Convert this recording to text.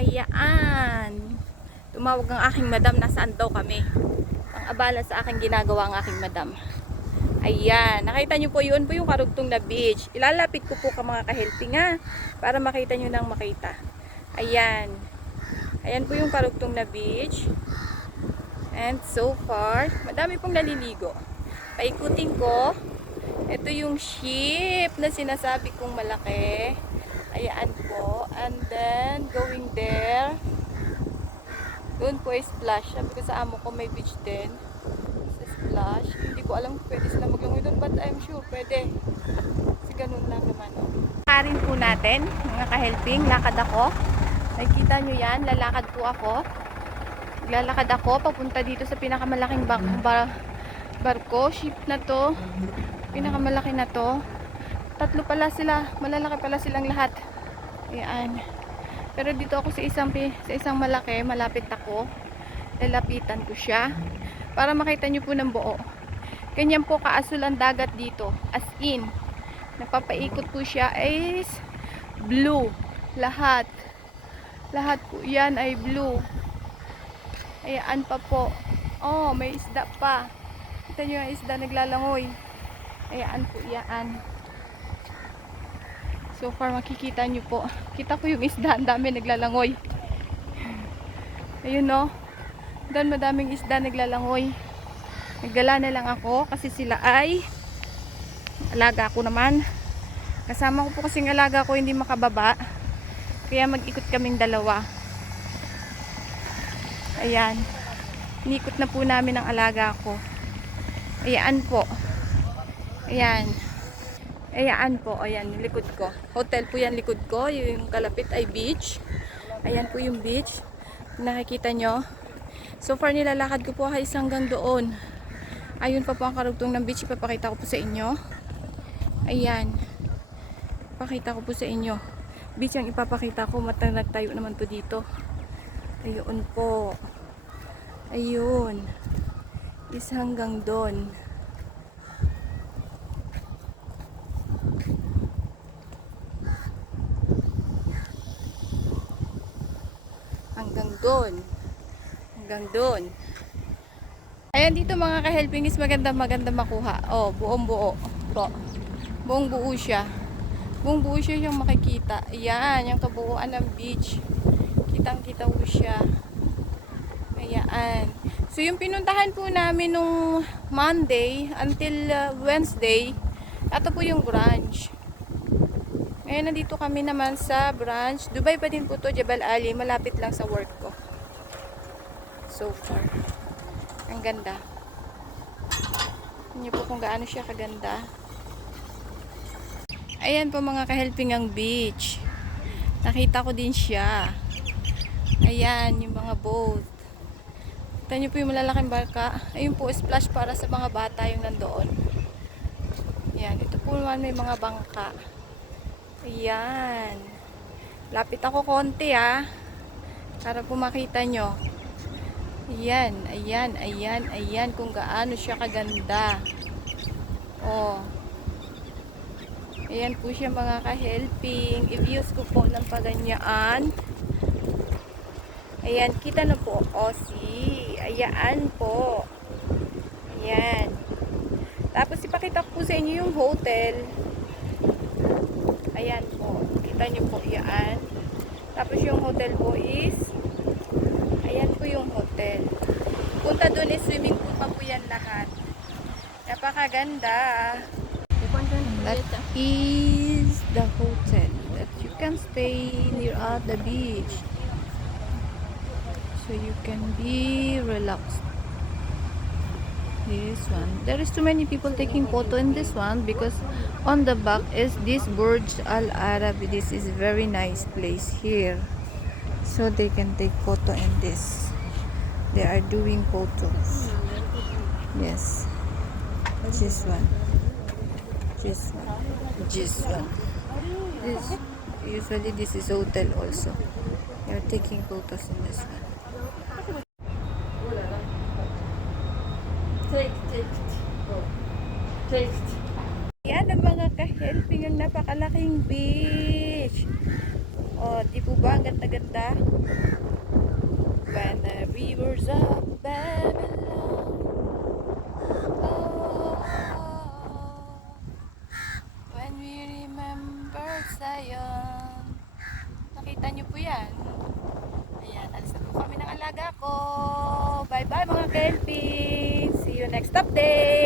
Ayan. Tumawag ang aking madam, nasaan daw kami. Ang abala sa aking ginagawa ang aking madam. Ayan, nakita nyo po, yun po yung karugtong na beach. Ilalapit ko po ka mga ka-helping ha, para makita nyo nang makita. Ayan. Ayan po yung karugtong na beach. And so far, madami pong naliligo. Paikutin ko. Ito yung ship na sinasabi kong malaki. Ayan po. And then, going there. Doon po ay splash. Sabi ko sa amo ko may beach din. Sa splash. Hindi ko alam kung pwede sila maglungoy doon. But I'm sure pwede. Kasi ganun lang naman. Karin po natin, mga ka-helping. Lakad ako. Nakikita nyo yan. Lalakad po ako. Lalakad ako. Papunta dito sa pinakamalaking barko. Ship na to. Pinakamalaki na to. Tatlo pala sila. Malalaki pala silang lahat. Ayan. Pero dito ako sa isang malaki. Malapit ako. Lalapitan ko siya. Para makita nyo po ng buo. Ganyan po kaasul ang dagat dito. As in. Napapaikot po siya is blue. Lahat. Lahat po yan ay blue. Ayan pa po. Oh, may isda pa. Kita nyo yung isda naglalangoy. Ayan po, yan. So far makikita nyo po. Kita ko yung isda, ang dami naglalangoy. Ayun no. Doon madaming isda naglalangoy. Naggala na lang ako kasi sila ay alaga ko naman. Kasama ko po kasing alaga ko hindi makababa. Kaya mag-ikot kaming dalawa. Ayan. Inikot na po namin ang alaga ko. Ayan po. Ayan. Ayan po. Ayan yung likod ko. Hotel po yan likod ko. Yung kalapit ay beach. Ayan po yung beach. Nakikita nyo. So far nilalakad ko po ay hanggang doon. Ayun pa po ang karugtong ng beach. Ipapakita ko po sa inyo. Ayan. Ipapakita ko po sa inyo. Beach ang ipapakita ko. Nagtayo naman po dito. Ayun po. Ayun. Is hanggang doon. Hanggang doon. Hanggang doon. Ayan dito mga ka-helping is maganda makuha. Oh, buong buo. Po. Buong buo siya. Buong buo siya yung makikita. Ayan, yung kabuuan ng beach. Kitang-kita po siya. Ayan. So yung pinuntahan po namin nung Monday until Wednesday, ito po yung branch. Ngayon nandito kami naman sa branch. Dubai pa din po to, Jebel Ali. Malapit lang sa work ko. So far. Ang ganda. Tingnan niyo po kung gaano siya kaganda. Ayan po mga ka-helping ang beach. Nakita ko din siya. Ayan yung mga boat. Kita niyo po yung malalaking barka. Ayun po splash para sa mga bata yung nandoon. Ayan. Ito po naman may mga bangka. Ayan. Lapit ako konti para po makita nyo. Ayan, ayan, ayan, ayan kung gaano siya kaganda. Oh. Ayan po siya mga ka-helping. I-views ko po ng paganyaan. Ayan, kita na po. Oh, see. Ayan po. Ayan. Tapos ipakita ko po sa inyo yung hotel. Ayan po. Kita nyo po yan. Tapos yung hotel po is ayan po yung hotel. Punta doon is swimming pool pa po yan lahat. Napakaganda. That is the hotel that you can stay near at the beach. So you can be relaxed. This one. There is too many people taking photo in this one because on the back is this Burj Al Arab. This is very nice place here. So they can take photo in this. They are doing photos. Yes. This one. This one. This one. This. Usually this is hotel also. They are taking photos in this one. Yan ang mga ka-helping ang napakalaking beach. Oh, di po ba ang ganda-ganda? Sayang. Nakita niyo po yan. Ayan, alis na po kami ng alaga ko. Bye bye mga ka-helping. See you next update.